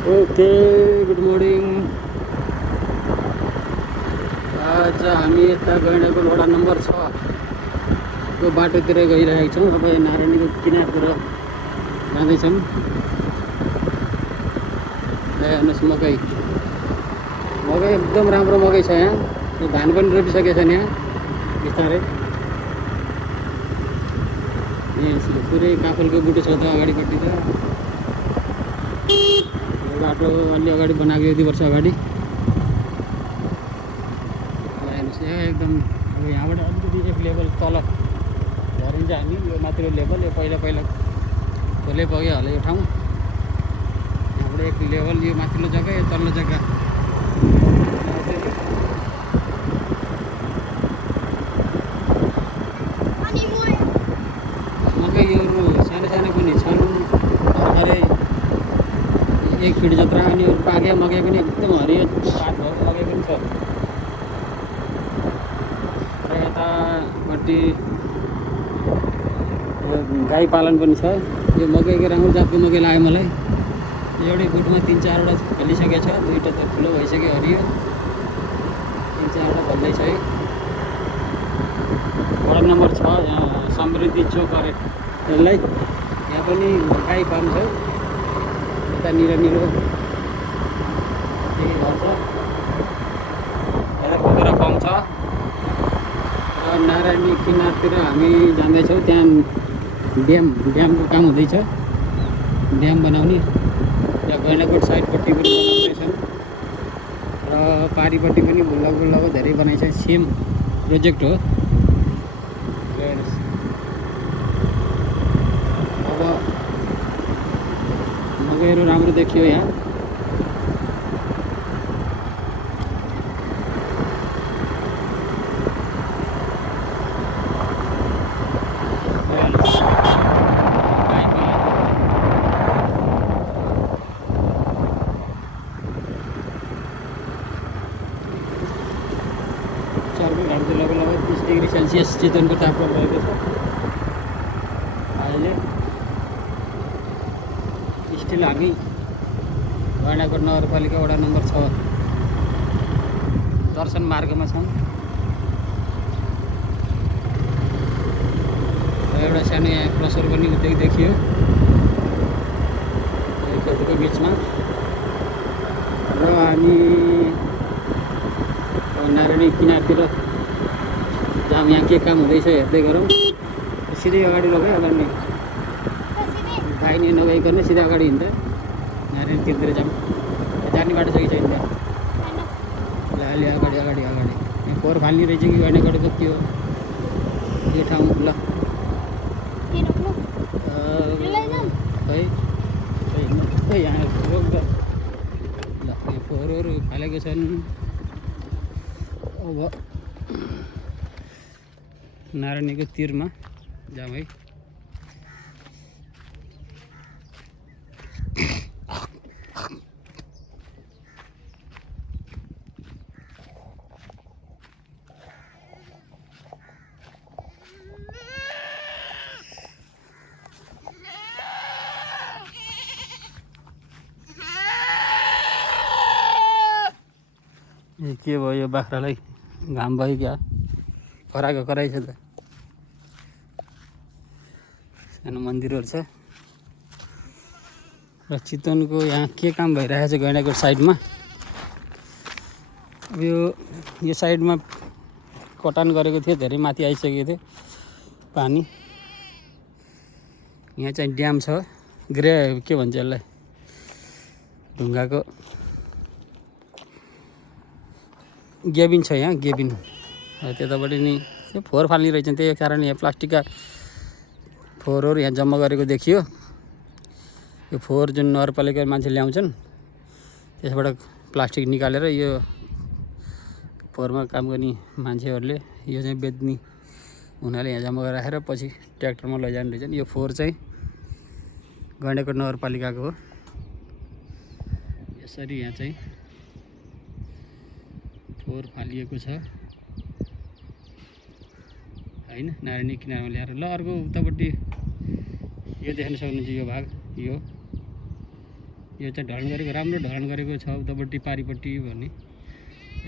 Okay, good morning. आज हामी यता गैँडाको वडा नम्बर 6 को बाटोतिर गइरहेका छौँ। अब नारायणीको किनारतिर जाँदैछौँ। हेर्नुहोस्, मकै एकदम राम्रो मकै छ यहाँ। यो धान पनि रोपिसकेको छन् यहाँ बिस्तारै। यहाँ पुरै काफलको बुटो छ त अगाडिपट्टि त। बाटो अलि अगाडि बनाएको 1-2 वर्ष अगाडि। हेर्नुहोस् यहाँ एकदम अब यहाँबाट अलिकति एक लेभल तल झरिन्छ हामी। यो माथिल्लो लेभल यो पहिला खोले बग्यो होला यो ठाउँ। यहाँबाट एक लेभल यो माथिल्लो जग्गा यो तल्लो जग्गा। मकैहरू सानो पनि छन् भर्खरै 1 फिट जत्रा। अनि अरू पाके मकै पनि एकदम हरियो पात भएको मकै पनि छ। र यतापट्टि गाई पालन पनि छ। यो मकैको राम्रो जातको मकै लाग्यो मलाई। एउटै गुटमा 3-4वटा फलिसकेको छ। 2टा त ठुलो भइसक्यो हरियो, 3-4वटा फल्दैछ है। वडा नम्बर 6 समृद्धि चोक अरे यसलाई। यहाँ पनि गाई फार्म छ। यता निलो केही घर छ। यता कुखुरा फार्म छ। र नारायणी किनारतिर हामी जाँदैछौँ। त्यहाँ ड्यामको काम हुँदैछ। ड्याम बनाउने त्यहाँ गैँडाकोट साइडपट्टि पनि बनाउँदैछन् र पारिपट्टि पनि बुल्ला धेरै बनाइन्छ। सेम प्रोजेक्ट हो। अब मकैहरू राम्रो देखियो यहाँ। चर्को घाटको लगभग 30 डिग्री सेल्सियस चितवनको तापमान रहेको छ अहिले। स्टिल हामी गैँडाकोट नगरपालिका वडा नम्बर 6 दर्शन मार्गमा छौँ। एउटा सानो यहाँ क्रसर पनि उद्योग देखियो खेतको बिचमा। र हामी नारायणी किनारतिर जाम। यहाँ के काम हुँदैछ हेर्दै गरौँ। सिधै अगाडि लग्यो होला नि, दाहिने नगइकन सिधा अगाडि हिँड्दा नारायणी तीरतिर जाऊँ। जाने बाटो छ कि छैन त्यहाँ? ल अलि अगाडि यहाँ फोहोर फाल्ने रहेछ कि गैँडाकोटको त्यो यो ठाउँ। ल खै यहाँ रोक्दा ल यो फोहोरहरू फालेको छन्। अब नारायणीको तिरमा जाउँ है। के भयो यो बाख्रालाई? घाम भयो क्या? कराई छ त। सानो मन्दिरहरू छ। र चितवनको यहाँ के काम भइरहेको छ गैँडाकोट साइडमा। अब यो साइडमा कटान गरेको थियो, धेरै माथि आइसकेको थियो पानी। यहाँ चाहिँ ड्याम छ। के भन्छ यसलाई? ढुङ्गाको गेबिन छ यहाँ, गेबिन। त्यतापट्टि नि फोहोर फाल्ने रहेछन्, त्यही कारण यहाँ प्लास्टिकका फोहोरहरू यहाँ जम्मा गरेको देखियो। यो फोहोर जुन नगरपालिका मान्छे ल्याउँछन् त्यसबाट प्लास्टिक निकालेर यो फोहोरमा काम गर्ने मान्छेहरूले यो चाहिँ बेच्ने हुनाले यहाँ जम्मा गरेर राखेर पछि ट्र्याक्टरमा लैजाने रहेछन्। यो फोहोर चाहिँ गैँडाकोट नगरपालिकाको हो। यसरी यहाँ चाहिँ फोहोर फालिएको छ हैन, नारायणी किनारमा ल्याएर। ल अर्को उतापट्टि यो देख्न सक्नुहुन्छ, यो भाग यो यो चाहिँ ढलान गरेको, राम्रो ढलान गरेको छ उतापट्टि पारिपट्टि भन्ने।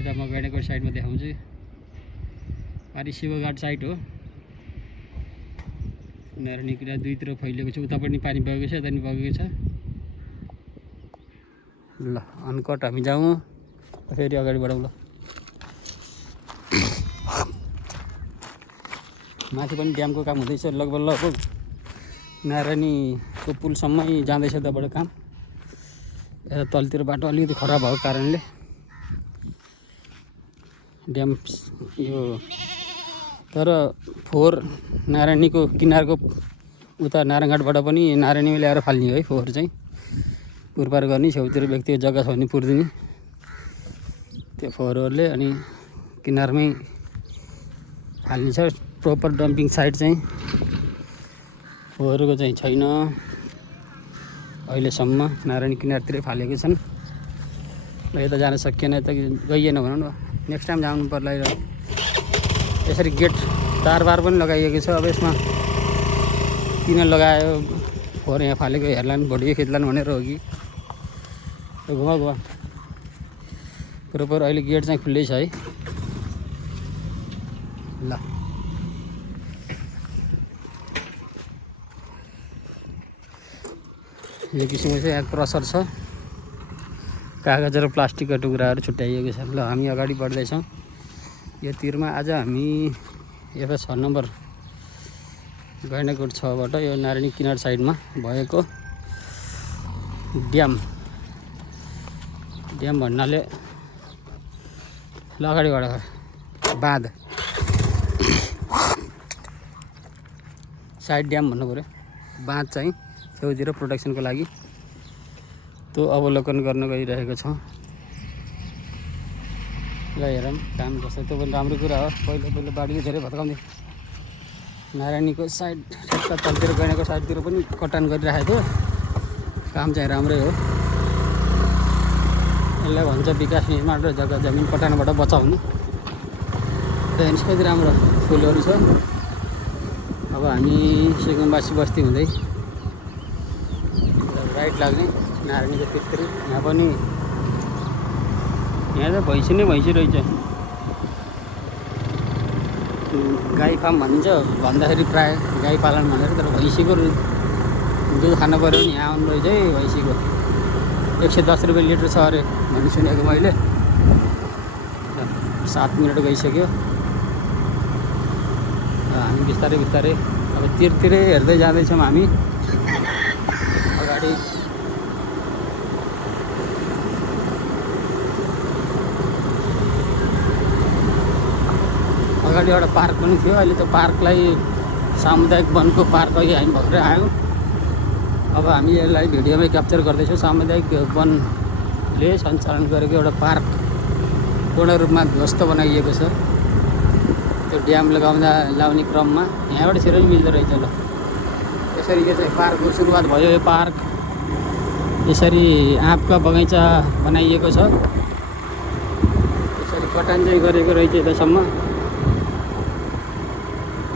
यता म गैँडाकोट साइडमा देखाउँछु। पारि शिवघाट साइड हो। नारायणी किनार दुईतिर फैलिएको छ, उतापट्टि पानी बगेको छ, यता पनि बगेको छ। ल अनकट हामी जाउँ, फेरि अगाडि बढौँ। ल माथि पनि ड्यामको काम हुँदैछ, लगभग नारायणीको पुलसम्मै जाँदैछ त्यहाँबाट काम। यता तलतिर बाटो अलिकति खराब भएको कारणले ड्याम यो, तर फोहोर नारायणीको किनारको उता नारायणघाटबाट पनि नारायणीमा ल्याएर फाल्ने है। फोहोर चाहिँ पुरपार गर्ने, छेउतिर व्यक्तिगत जग्गा छ भने पुर्दिने त्यो फोहोरहरूले, अनि किनारमै फाल्ने छ। प्रपर डम्पिङ साइट चाहिँ फोहोरको चाहिँ छैन अहिलेसम्म। नारायणी किनारतिरै फालेको छन्। ल यता जान सकिएन, यता गइएन भनौँ न, नेक्स्ट टाइम जानु पर्ला। यसरी गेट तारबार पनि लगाइएको छ। अब यसमा किन लगायो, फोहोर यहाँ फालेको हेर्लान्, भोटियो खिच्लान् भनेर हो कि? घुमा प्रपर अहिले गेट चाहिँ खुल्लै छ है। ल यो किसिमको चाहिँ यहाँ क्रसर छ, कागज र प्लास्टिकका टुक्राहरू छुट्याइएको छ। ल हामी अगाडि बढ्दैछौँ। यो तिरमा आज हामी यता 6 नम्बर गैँडाकोट 6बाट यो नारायणी किनार साइडमा भएको ड्याम भन्नाले ल अगाडिबाट बाँध साइड ड्याम भन्नु पऱ्यो। बाँध चाहिँ छेउतिर प्रोटेक्सनको लागि त्यो अवलोकन गर्न गइरहेको छ। ल हेरौँ काम गर्छ, त्यो पनि राम्रो कुरा हो। पहिलो बाढीले धेरै भत्काउँथ्यो। नारायणीको साइड तलतिर गैँडाको साइडतिर पनि कटान गरिरहेको थियो। काम चाहिँ राम्रै हो। यसलाई भन्छ विकास निर्माण र जग्गा जमिन कटानबाट बचाउनु। त्यहाँदेखि राम्रो फुलहरू छ। अब हामी सिगमबासी बस्ती हुँदै राइट लाग्ने नारायणीको तिर। यहाँ पनि यहाँ त भैँसी नै भैँसी रहेछ। गाई फार्म भनिन्छ भन्दाखेरि प्रायः गाई पालन भनेर, तर भैँसीको दुध खानु पऱ्यो भने यहाँ आउनु रहेछ है। भैँसीको 110 रुपियाँ लिटर छ अरे भन्ने सुनेको मैले। 7 मिनट गइसक्यो। हामी बिस्तारै अब तिरतिरै हेर्दै जाँदैछौँ हामी। अगाडि एउटा पार्क पनि थियो। अहिले त्यो पार्कलाई सामुदायिक वनको पार्क अघि हामी भर्खरै आयौँ। अब हामी यसलाई भिडियोमै क्याप्चर गर्दैछौँ। सामुदायिक वनले सञ्चालन गरेको एउटा पार्क पूर्ण रूपमा ध्वस्त बनाइएको छ। त्यो ड्याम लाउने क्रममा यहाँबाट छिर्न मिल्दो रहेछ। ल यसरी यो चाहिँ पार्कको सुरुवात भयो। यो पार्क यसरी आँपका बगैँचा बनाइएको छ। यसरी कटान चाहिँ गरेको रहेछ यतासम्म।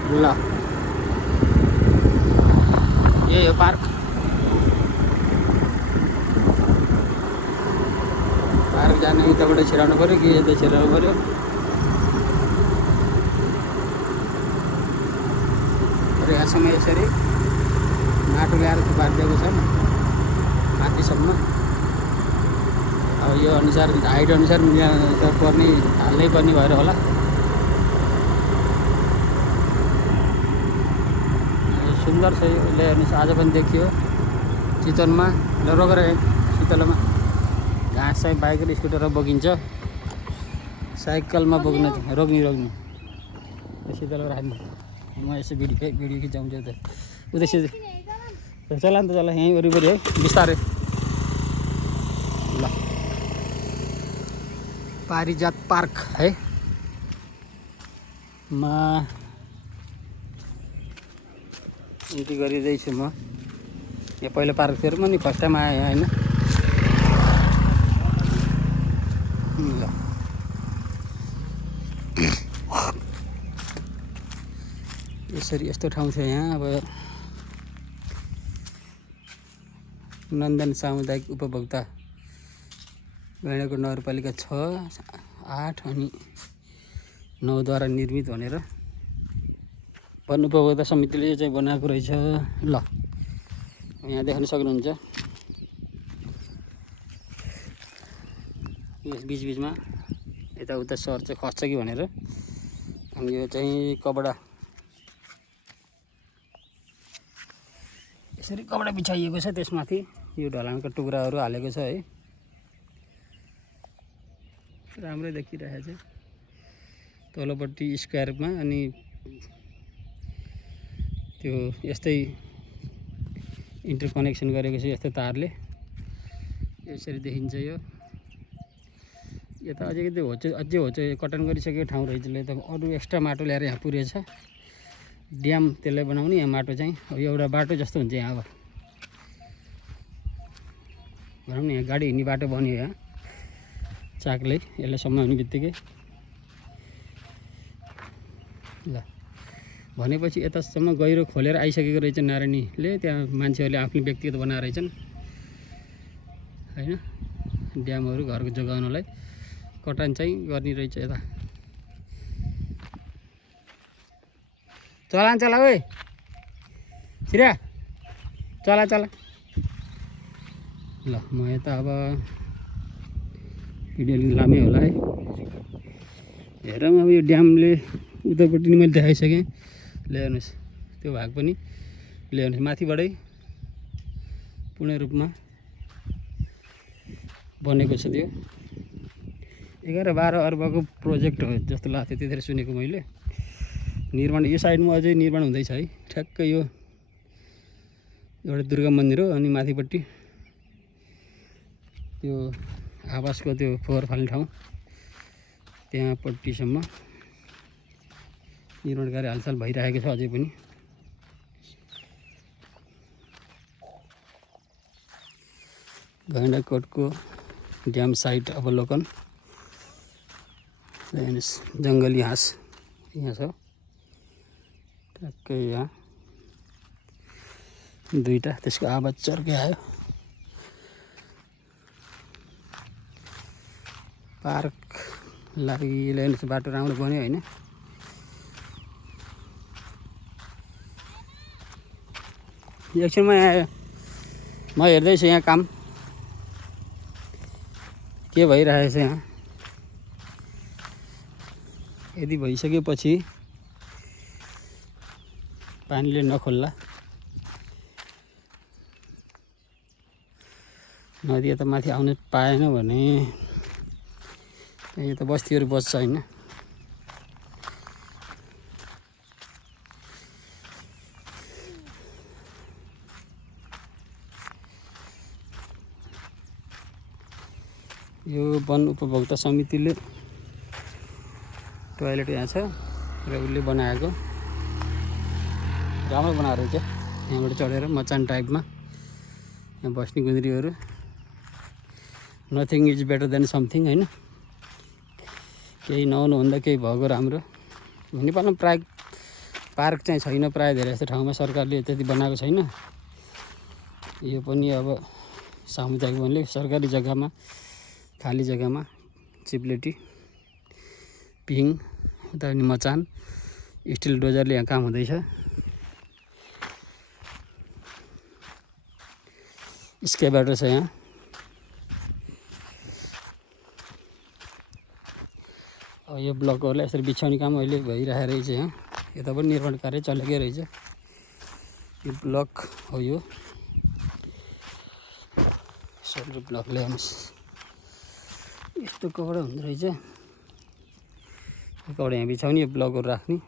ल यही हो पार्क। जाने उताबाट छिराउनु पऱ्यो कि यता छिराउनु पऱ्यो। र यहाँसम्म यसरी माटो ल्याएर बाँधिदिएको छ माथिसम्म। अब यो अनुसार हाइट अनुसार पर्ने हाल्नै पर्ने भएर होला। सुन्दर छ यो। हेर्नुहोस् आज पनि देखियो चितवनमा। रोगर शीतलमा घाँस चाहिँ बाइक र स्कुटरमा बोकिन्छ, साइकलमा बोक्न रोक्ने शीतलमा राख्ने। म यसो भिडियो खिचाउँछु त उद्देश्य चला नि त चला यहीँ वरिपरि है बिस्तारै। ल पारिजात पार्क है। म इन्ट्री गरिँदैछु। म यहाँ पहिला पार्क थियो म नि फर्स्ट टाइम आएँ होइन। ल यसरी यस्तो ठाउँ छ यहाँ। अब नन्दन सामुदायिक उपभोक्ता गैंडाकोट नगरपालिका 6, 8 अनि 9 द्वारा निर्मित भनेर वन उपभोक्ता समितिले चाहिँ बनाएको रहेछ। ल यहाँ देख्न सक्नुहुन्छ यस बिचबिचमा यताउता सहर चाहिँ खस्छ कि भनेर। अनि यो चाहिँ कपडा यसरी कपडा बिछाइएको छ, त्यसमाथि यो ढलानका टुक्राहरू हालेको छ है। राम्रै देखिरहेको छ तलपट्टि स्क्वायरमा। अनि त्यो यस्तै इन्टरकनेक्सन गरेको छ यस्तो तारले, यसरी देखिन्छ। यो यता अझै होचो कटन गरिसकेको ठाउँ रहेछ। त अरू एक्स्ट्रा माटो ल्याएर यहाँ पुरेछ ड्याम, त्यसलाई बनाउने। यहाँ माटो चाहिँ अब एउटा बाटो जस्तो हुन्छ यहाँ। अब भनौँ न यहाँ गाडी हिँड्ने बाटो बन्यो यहाँ चाकले, यसलाई समाउने बित्तिकै। ल भनेपछि यतासम्म गहिरो खोलेर आइसकेको रहेछ नारायणीले। त्यहाँ मान्छेहरूले आफ्नो व्यक्तिगत बनाएर रहेछन् होइन, ड्यामहरू घरको जोगाउनलाई। कटान चाहिँ गर्ने रहेछ यता। चला चला ओए छिरा चला चला। ल म यता अब भिडियो लिन लामै होला है। हेरौँ अब यो ड्यामले उतापट्टि नि मैले देखाइसकेँ। ल्याउनुहोस् त्यो भाग पनि ल्याउनुहोस् माथिबाटै पूर्ण रूपमा बनेको छ। त्यो 11-12 अर्बको प्रोजेक्ट हो जस्तो लाग्थ्यो त्यतिखेर सुनेको मैले। निर्माण यो साइडमा अझै निर्माण हुँदैछ है। ठ्याक्कै यो एउटा दुर्गा मन्दिर हो, अनि माथिपट्टि त्यो आवासको त्यो फोहोर फाल्ने ठाउँ त्यहाँपट्टिसम्म निर्माण कार्य हालसाल भइरहेको छ अझै पनि। गैंडाकोटको ड्याम साइट अवलोकन। हेर्नुहोस् जङ्गली हाँस यहाँ छ ट्याक्कै यहाँ दुईवटा। त्यसको आवाज चर्कै आयो। पार्क लागि हेर्नुहोस् बाटो राम्रो बन्यो होइन। एकछिनमा यहाँ म हेर्दैछु यहाँ काम के भइरहेछ यहाँ। यदि भइसकेपछि पानीले नखोल्ला, नदी यता माथि आउन पाएन भने यो त बस्तीहरू बस्छ होइन। यो वन उपभोक्ता समितिले टोयलेट यहाँ छ र उसले बनाएको राम्रो बनाएर रहेछ। यहाँबाट चढेर मचान टाइपमा यहाँ बस्ने गुन्द्रीहरू। Nothing is better than something होइन। केही नहुनुभन्दा केही भएको राम्रो। नेपालमा प्राय पार्क चाहिँ छैन, प्राय धेरै जस्तो ठाउँमा सरकारले त्यति बनाएको छैन। यो पनि अब सामुदायिक वनले सरकारी जग्गामा, खाली जग्गामा चिप्लेटी, पिङ, उता पनि मचान, स्टिल डोजरले यहाँ काम हुँदैछ। स्केबाटर छ यहाँ। अब यो ब्लकहरूलाई यसरी बिछाउने काम अहिले भइरहेको रहेछ यहाँ। यता पनि निर्माण कार्य चलेकै रहेछ। यो ब्लक हो, यो सोलर ब्लक ल्याउनुहोस्। यस्तो कपडा हुँदो रहेछ। यो कपडा यहाँ बिछाउने, यो ब्लकहरू राख्ने।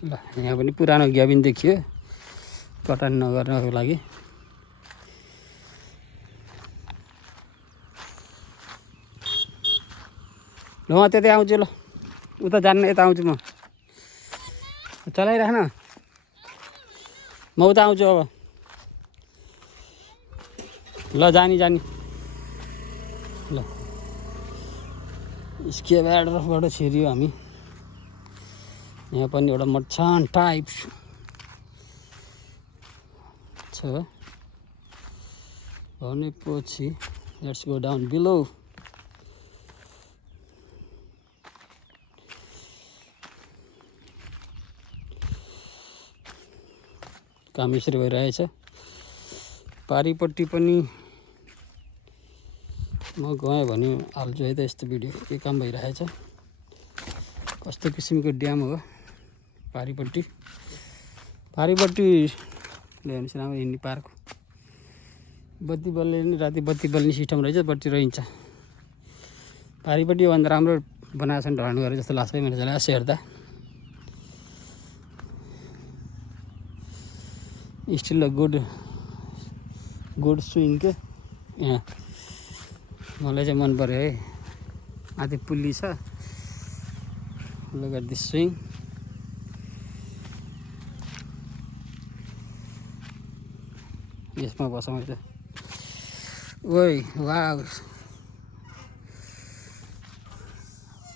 ल यहाँ पनि पुरानो ग्याबिन देखियो कटान नगर्नको लागि। ल म त्यतै आउँछु। ल उता जान्न, यता आउँछु म। चलाइराख्न, म उता आउँछु अब। ल जानी ल स्केबाटरबाट छिर्यो हामी। यहाँ पनि एउटा मचान टाइप छ भनेपछि लेट्स गो डाउन बिलो। काम यसरी भइरहेछ। पारिपट्टि पनि म गएँ भने हाल्छु है त यस्तो भिडियो के काम भइरहेछ, कस्तो किसिमको ड्याम हो पारिपट्टि। पारिपट्टि ल्याउनुहोस् राम्रो हिँड्ने पार्क, बत्ती बल्ने नि राति बत्ती बल्ने सिस्टम रहेछ, बत्ती रहन्छ। पारिपट्टि भन्दा राम्रो बनाएको छ नि ढलान गरेर जस्तो लाग्छ है मैले यसो हेर्दा। स्टिल अ गुड स्विङ के यहाँ मलाई चाहिँ मन पर्यो है। माथि पुल्ली छ, लुक एट दिस स्विङ। यसमा बसौँ है त। ओइ वाउ,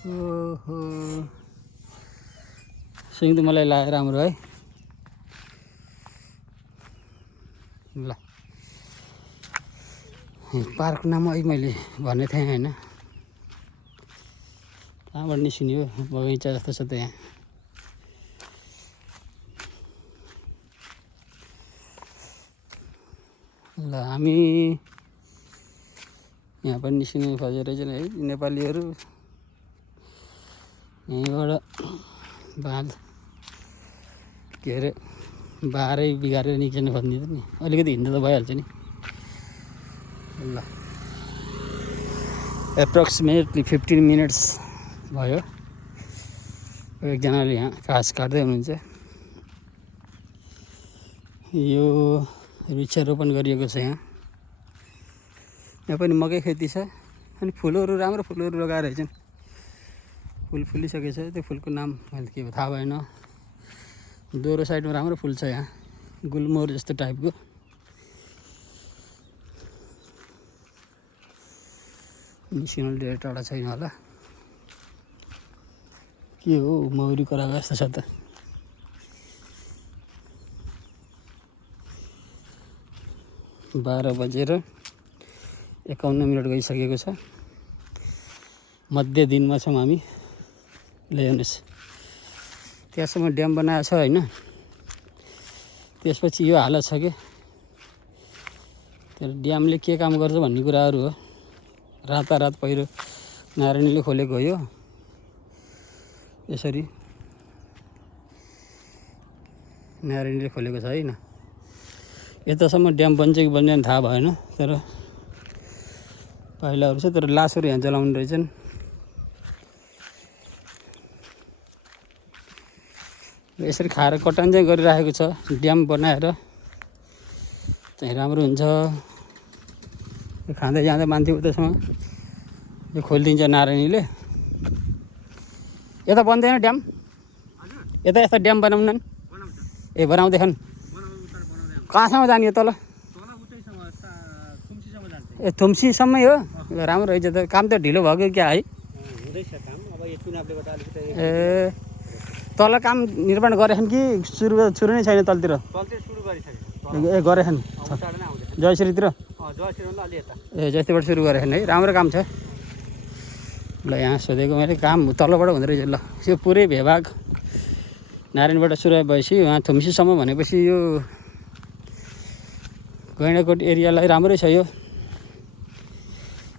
ओहो स्विङ त मलाई लाग्यो राम्रो है। ल पार्कको नाम अघि मैले भन्ने थिएँ होइन, कहाँबाट निस्किने हो, बगैँचा जस्तो छ त यहाँ। ल हामी यहाँ पनि निस्किनु खोजेको रहेछन् है नेपालीहरू। यहीँबाट बाँध के अरे बाह्रै बिगारेर निस्किनु खोज्ने त नि, अलिकति हिँड्दा त भइहाल्छ नि। ल एप्रोक्सिमेटली 15 मिनट्स भयो। एकजनाले यहाँ घाँस काट्दै हुनुहुन्छ। यो वृक्षारोपण गरिएको छ यहाँ। यहाँ पनि मकै खेती छ अनि फुलहरू राम्रो फुलहरू लगाएर रहेछन्। फुल फुलिसकेछ, त्यो फुलको नाम मैले के थाहा भएन। दोहोरो साइडमा राम्रो फुल छ यहाँ, गुलमोहर जस्तो टाइपको। निस्किनु धेरै टाढा छैन होला। के हो मौरी कराएको जस्तो छ त। बाह्र बजेर 51 मिनट गइसकेको छ। मध्य दिनमा छौँ हामी। ल हेर्नुहोस् त्यहाँसम्म ड्याम बनाएको छ होइन, त्यसपछि यो हालत छ कि त्यो ड्यामले के काम गर्छ भन्ने कुराहरू हो। रातारात पहिरो नारायणीले खोलेको हो यो यसरी, नारायणीले खोलेको छ होइन। यतासम्म ड्याम बन्छ कि बन्दैन थाहा भएन, तर पाइलाहरू छ। तर लासहरू यहाँ जलाउने रहेछन्। यसरी खाएर कटान चाहिँ गरिराखेको छ ड्याम बनाएर, चाहिँ राम्रो हुन्छ। यो खाँदै जाँदा मान्छे उतासँग यो खोलिदिन्छ नारायणीले। यता बन्दैन ड्याम, यता यस्ता ड्याम बनाउनन् ए बनाउँदैछन्। कहाँसम्म जाने तल ए थुम्सीसम्मै हो। राम्रो रहेछ त, काम त ढिलो भयो क्या है। ए तल काम निर्माण गरेछन् कि सुरु नै छैन तलतिर? ए गरेछन् जयश्रीतिर। ए जयश्रीबाट सुरु गरेछन् है, राम्रो काम छ। ल यहाँ सोधेको मैले, काम तलबाट हुँदो रहेछ। ल यो पुरै भेगभाग नारायणबाट सुरु भएपछि उहाँ थुम्सीसम्म भनेपछि यो गैँडाकोट एरियालाई राम्रै छ यो।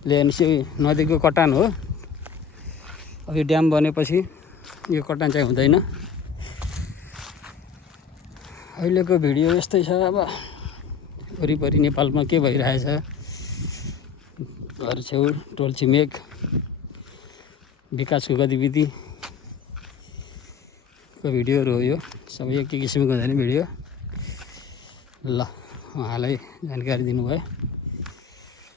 हेर्नुहोस् यो नदीको कटान हो। अब यो ड्याम बनेपछि यो कटान चाहिँ हुँदैन। अहिलेको भिडियो यस्तै छ। अब वरिपरि नेपालमा के भइरहेछ, घर छेउ टोल छिमेक विकासको गतिविधिको भिडियोहरू हो यो सबै। के किसिमको हुँदैन भिडियो। ल उहाँलाई जानकारी दिनुभयो।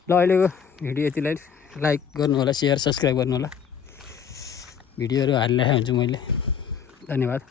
ल अहिलेको भिडियो यतिलाई, लाइक गर्नु होला, सेयर सब्सक्राइब गर्नु होला। भिडियोहरू हालिरहेको हुन्छु मैले। धन्यवाद।